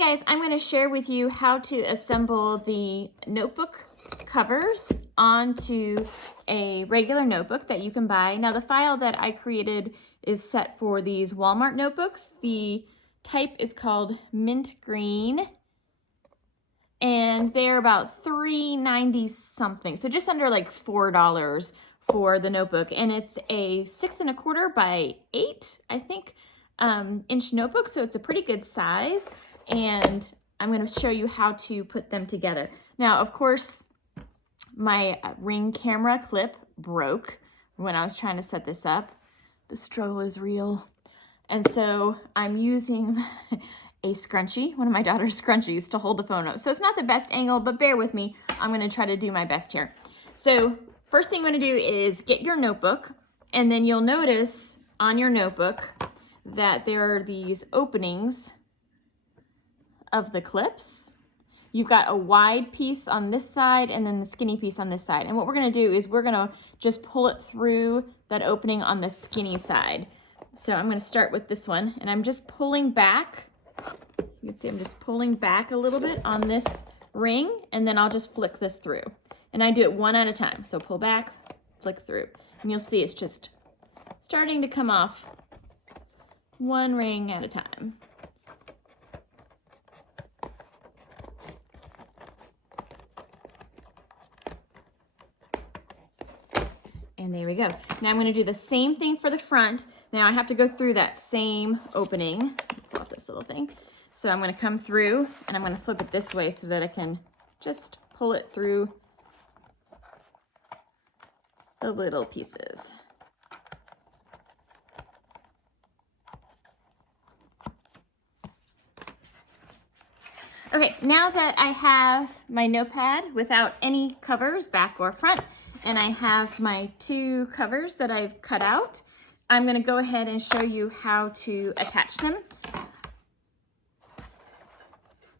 guys, I'm going to share with you how to assemble the notebook covers onto a regular notebook that you can buy. Now the file that I created is set for these Walmart notebooks. The type is called mint green and they're about $3.90 something. So just under like $4 for the notebook. And it's a 6 1/4 by 8, I think, inch notebook. So it's a pretty good size. And I'm going to show you how to put them together. Now, of course, my Ring camera clip broke when I was trying to set this up. The struggle is real. And so I'm using a scrunchie, one of my daughter's scrunchies, to hold the phone up. So it's not the best angle, but bear with me. I'm going to try to do my best here. So first thing I'm going to do is get your notebook, and then you'll notice on your notebook that there are these openings of the clips. You've got a wide piece on this side and then the skinny piece on this side. And what we're going to do is we're going to just pull it through that opening on the skinny side. So I'm going to start with this one, and I'm just pulling back. You can see I'm just pulling back a little bit on this ring, and then I'll just flick this through. And I do it one at a time. So pull back, flick through. And you'll see it's just starting to come off one ring at a time. And there we go. Now I'm going to do the same thing for the front. Now I have to go through that same opening. Pull off this little thing. So I'm going to come through and I'm going to flip it this way so that I can just pull it through the little pieces. Okay, now that I have my notepad without any covers, back or front, and I have my 2 covers that I've cut out, I'm going to go ahead and show you how to attach them.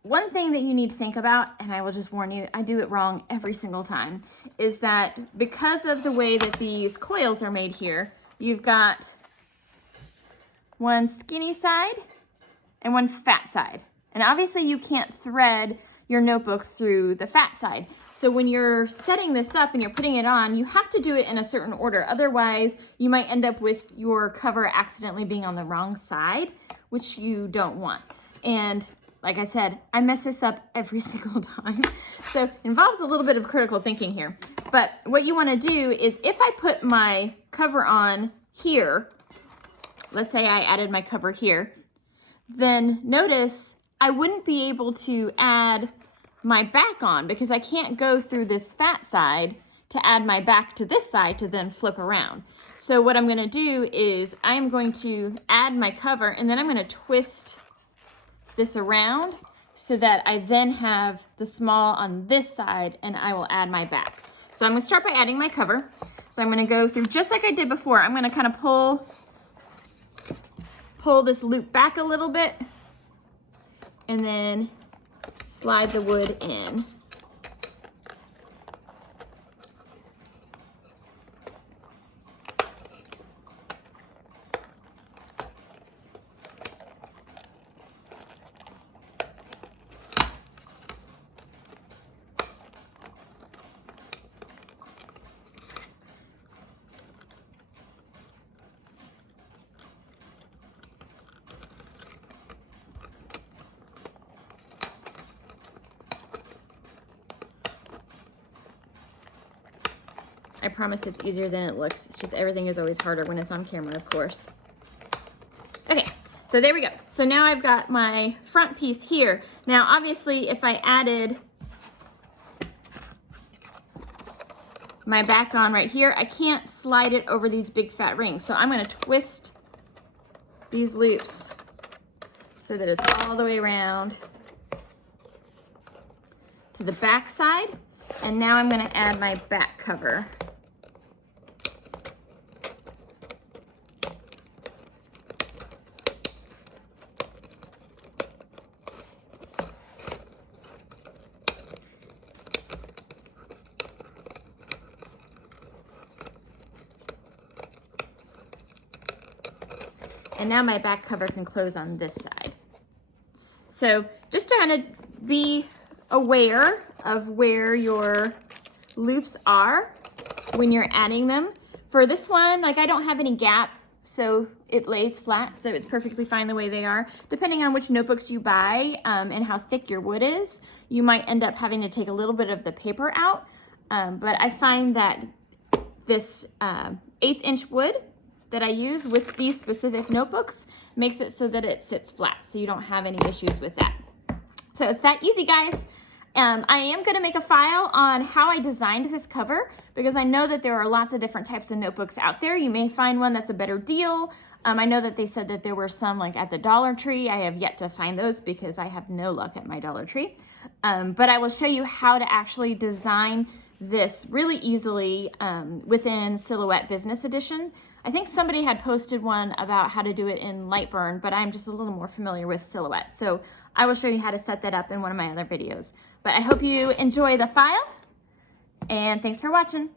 One thing that you need to think about, and I will just warn you, I do it wrong every single time, is that because of the way that these coils are made here, you've got one skinny side and one fat side. And obviously you can't thread your notebook through the fat side. So when you're setting this up and you're putting it on, you have to do it in a certain order. Otherwise, you might end up with your cover accidentally being on the wrong side, which you don't want. And like I said, I mess this up every single time. So it involves a little bit of critical thinking here. But what you want to do is if I put my cover on here, let's say I added my cover here, then notice I wouldn't be able to add my back on because I can't go through this fat side to add my back to this side to then flip around. So what I'm going to do is I'm going to add my cover, and then I'm going to twist this around so that I then have the small on this side, and I will add my back. So I'm going to start by adding my cover. So I'm going to go through just like I did before. I'm going to kind of pull this loop back a little bit, and then slide the wood in. I promise it's easier than it looks. It's just everything is always harder when it's on camera, of course. Okay, so there we go. So now I've got my front piece here. Now, obviously, if I added my back on right here, I can't slide it over these big fat rings. So I'm going to twist these loops so that it's all the way around to the back side. And now I'm going to add my back cover. And now my back cover can close on this side. So just to kind of be aware of where your loops are when you're adding them. For this one, like I don't have any gap, so it lays flat, so it's perfectly fine the way they are. Depending on which notebooks you buy and how thick your wood is, you might end up having to take a little bit of the paper out. But I find that this 1/8 inch wood that I use with these specific notebooks makes it so that it sits flat, so you don't have any issues with that. So it's that easy, guys. I am going to make a file on how I designed this cover because I know that there are lots of different types of notebooks out there. You may find one that's a better deal. I know that they said that there were some like at the Dollar Tree. I have yet to find those because I have no luck at my Dollar Tree. But I will show you how to actually design this really easily within Silhouette Business Edition. I think somebody had posted one about how to do it in Lightburn, but I'm just a little more familiar with Silhouette. So I will show you how to set that up in one of my other videos. But I hope you enjoy the file, and thanks for watching.